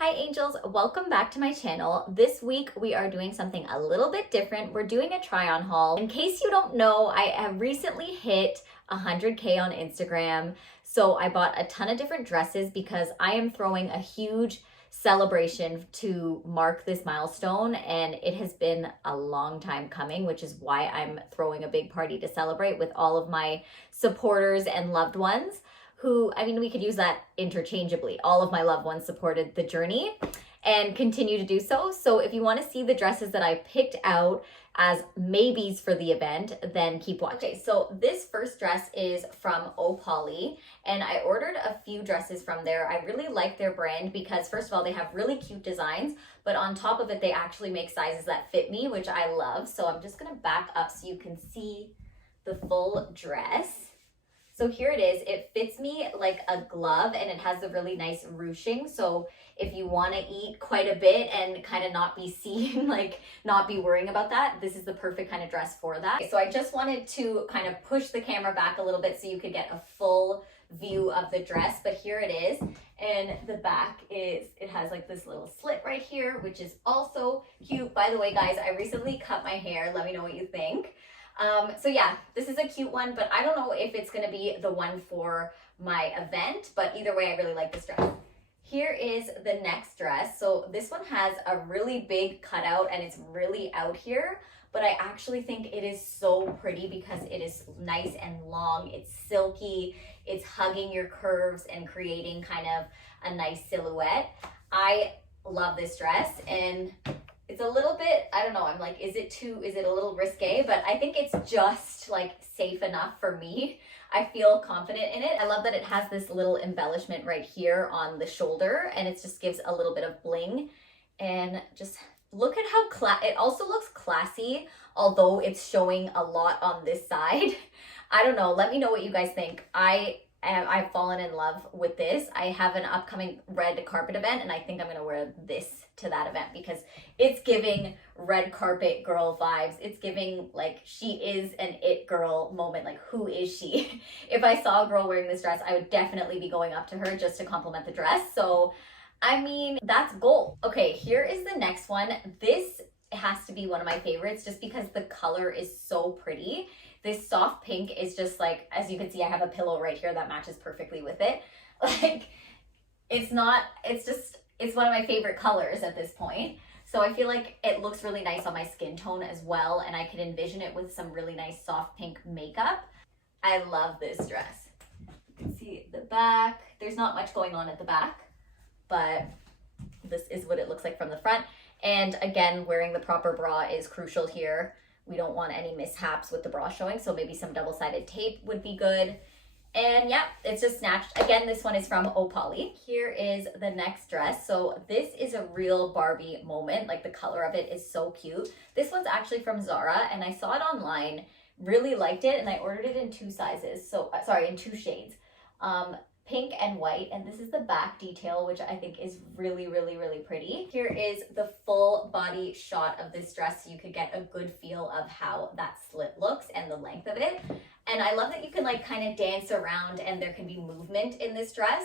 Hi angels, welcome back to my channel. This week we are doing something a little bit different. We're doing a try on haul. In case you don't know, I have recently hit 100K on Instagram. So I bought a ton of different dresses because I am throwing a huge celebration to mark this milestone, and it has been a long time coming, which is why I'm throwing a big party to celebrate with all of my supporters and loved ones who, I mean, we could use that interchangeably. All of my loved ones supported the journey and continue to do so. So if you want to see the dresses that I picked out as maybes for the event, then keep watching. Okay, so this first dress is from Opoly, and I ordered a few dresses from there. I really like their brand because first of all, they have really cute designs, but on top of it, they actually make sizes that fit me, which I love. So I'm just gonna back up so you can see the full dress. So here it is. It fits me like a glove and it has a really nice ruching. So if you want to eat quite a bit and kind of not be seen, like not be worrying about that, this is the perfect kind of dress for that. So I just wanted to kind of push the camera back a little bit so you could get a full view of the dress, but here it is. And the back is, it has like this little slit right here, which is also cute. By the way, guys, I recently cut my hair. Let me know what you think. So yeah, this is a cute one, but I don't know if it's going to be the one for my event, but either way, I really like this dress. Here is the next dress. So this one has a really big cutout and it's really out here, but I actually think it is so pretty because it is nice and long. It's silky. It's hugging your curves and creating kind of a nice silhouette. I love this dress, and it's a little bit, I don't know, I'm like, is it a little risque? But I think it's just like safe enough for me. I feel confident in it. I love that it has this little embellishment right here on the shoulder, and it just gives a little bit of bling. And just look at how it also looks classy, although it's showing a lot on this side. I don't know, let me know what you guys think. I've fallen in love with this. I have an upcoming red carpet event, and I think I'm going to wear this to that event because it's giving red carpet girl vibes. It's giving like she is an it girl moment. Like, who is she? If I saw a girl wearing this dress, I would definitely be going up to her just to compliment the dress. So, I mean, that's gold. Okay, here is the next one. This has to be one of my favorites just because the color is so pretty. This soft pink is just like, as you can see, I have a pillow right here that matches perfectly with it. Like, it's one of my favorite colors at this point. So I feel like it looks really nice on my skin tone as well. And I can envision it with some really nice soft pink makeup. I love this dress. You can see the back. There's not much going on at the back, but this is what it looks like from the front. And again, wearing the proper bra is crucial here. We don't want any mishaps with the bra showing, so maybe some double-sided tape would be good. And yeah, it's just snatched. Again, this one is from Opoly. Here is the next dress. So this is a real Barbie moment. Like, the color of it is so cute. This one's actually from Zara, and I saw it online, really liked it, and I ordered it in two sizes. So, sorry, in two shades. Pink and white, and this is the back detail, which I think is really, really, really pretty. Here is the full body shot of this dress so you could get a good feel of how that slit looks and the length of it. And I love that you can like kind of dance around and there can be movement in this dress.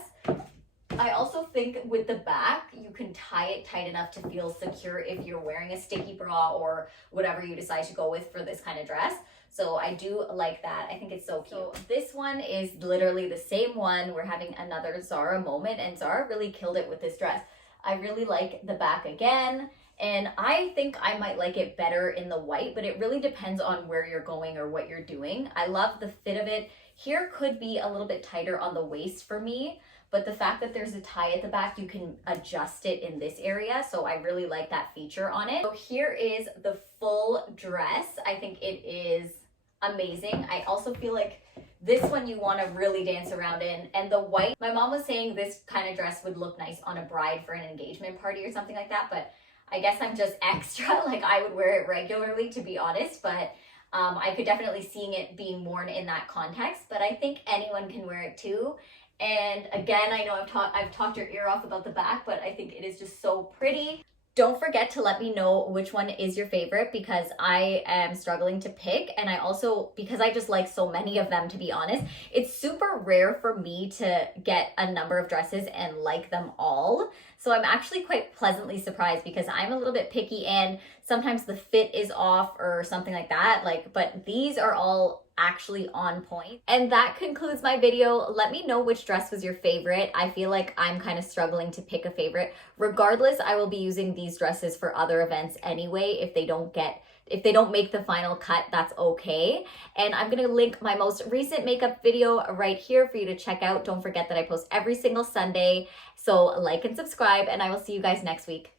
I also think with the back, you can tie it tight enough to feel secure if you're wearing a sticky bra or whatever you decide to go with for this kind of dress. So I do like that. I think it's so cute. So this one is literally the same one. We're having another Zara moment, and Zara really killed it with this dress. I really like the back again, and I think I might like it better in the white, but it really depends on where you're going or what you're doing. I love the fit of it. Here could be a little bit tighter on the waist for me, but the fact that there's a tie at the back, you can adjust it in this area. So I really like that feature on it. So here is the full dress. I think it is amazing. I also feel like this one you want to really dance around in. And the white, my mom was saying this kind of dress would look nice on a bride for an engagement party or something like that, but I guess I'm just extra. Like, I would wear it regularly, to be honest, but I could definitely see it being worn in that context, but I think anyone can wear it too. And again, I know I've talked your ear off about the back, but I think it is just so pretty. Don't forget to let me know which one is your favorite, because I am struggling to pick. And I also, because I just like so many of them, to be honest, it's super rare for me to get a number of dresses and like them all. So I'm actually quite pleasantly surprised, because I'm a little bit picky and sometimes the fit is off or something like that. Like, but these are all actually on point. And that concludes my video. Let me know which dress was your favorite. I feel like I'm kind of struggling to pick a favorite. Regardless, I will be using these dresses for other events anyway. If they don't make the final cut, that's okay. And I'm gonna link my most recent makeup video right here for you to check out. Don't forget that I post every single Sunday. So like and subscribe, and I will see you guys next week.